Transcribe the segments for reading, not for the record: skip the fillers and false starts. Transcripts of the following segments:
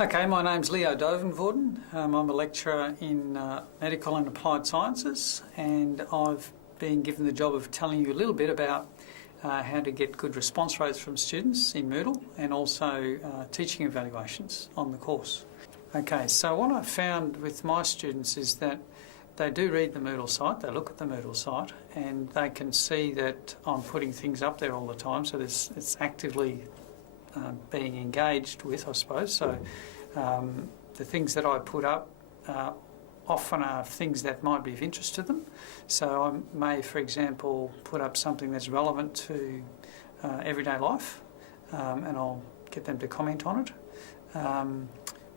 Okay, my name's Leo Duivenvoorden. I'm a lecturer in medical and applied sciences, and I've been given the job of telling you a little bit about how to get good response rates from students in Moodle, and also teaching evaluations on the course. Okay, so what I've found with my students is that they do read the Moodle site, they look at the Moodle site, and they can see that I'm putting things up there all the time, so it's actively being engaged with, I suppose. So the things that I put up often are things that might be of interest to them. So I may, for example, put up something that's relevant to everyday life, and I'll get them to comment on it.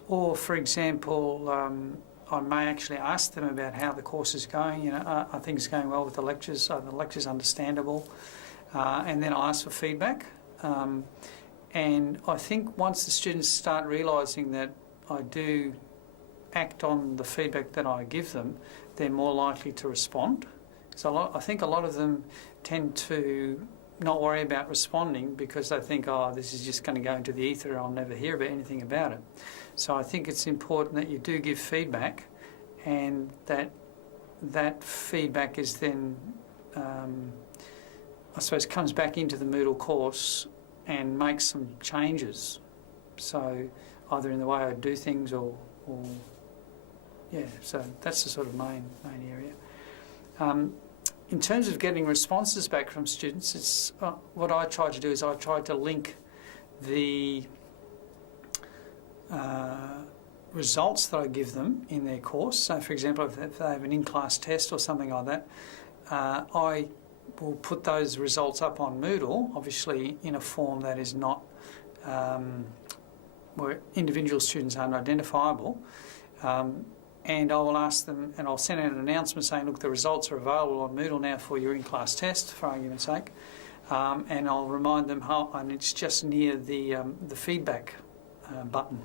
Or, for example, I may actually ask them about how the course is going. Are things going well with the lectures? Are the lectures understandable? And then I ask for feedback. And I think once the students start realising that I do act on the feedback that I give them, they're more likely to respond. So I think a lot of them tend to not worry about responding because they think, oh, this is just going to go into the ether and I'll never hear about anything about it. So I think it's important that you do give feedback, and that feedback is then, I suppose, comes back into the Moodle course and make some changes. So either in the way I do things or yeah, so that's the sort of main area. In terms of getting responses back from students, it's what I try to do is I try to link the results that I give them in their course. So for example, if they have an in-class test or something like that, I will put those results up on Moodle, obviously in a form that is not where individual students aren't identifiable, and I will ask them, and I'll send out an announcement saying, look, the results are available on Moodle now for your in-class test, for argument's sake, and I'll remind them and it's just near the feedback button,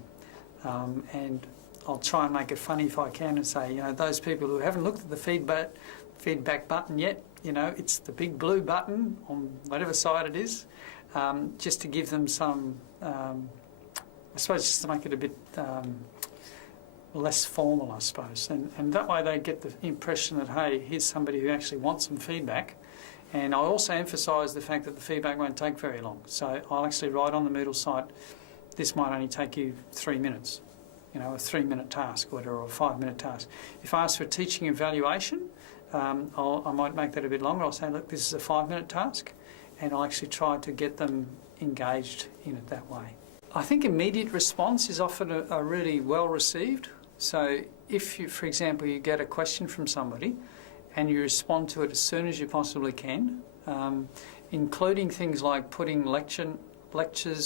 and I'll try and make it funny if I can and say, those people who haven't looked at the feedback button yet, it's the big blue button on whatever side it is, just to give them some, I suppose, just to make it a bit less formal, I suppose. And that way they get the impression that, hey, here's somebody who actually wants some feedback. And I also emphasise the fact that the feedback won't take very long. So I'll actually write on the Moodle site, this might only take you 3 minutes, a 3-minute task or whatever, or a 5-minute task. If I ask for a teaching evaluation, I might make that a bit longer. I'll say, look, this is a 5-minute task, and I'll actually try to get them engaged in it that way. I think immediate response is often a really well received. So if you, for example, you get a question from somebody and you respond to it as soon as you possibly can, including things like putting lectures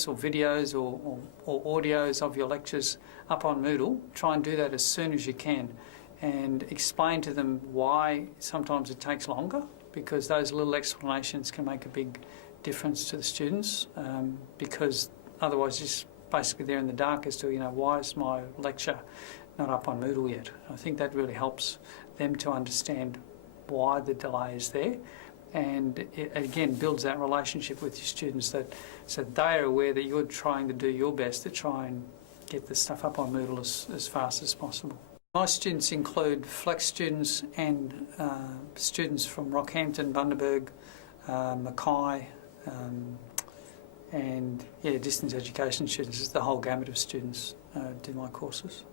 or videos or audios of your lectures up on Moodle, try and do that as soon as you can, and explain to them why sometimes it takes longer, because those little explanations can make a big difference to the students, because otherwise just basically they're in the dark as to, why is my lecture not up on Moodle yet? I think that really helps them to understand why the delay is there, and it again builds that relationship with your students, so they're aware that you're trying to do your best to try and get the stuff up on Moodle as fast as possible. My students include flex students and students from Rockhampton, Bundaberg, Mackay, and distance education students. The whole gamut of students do my courses.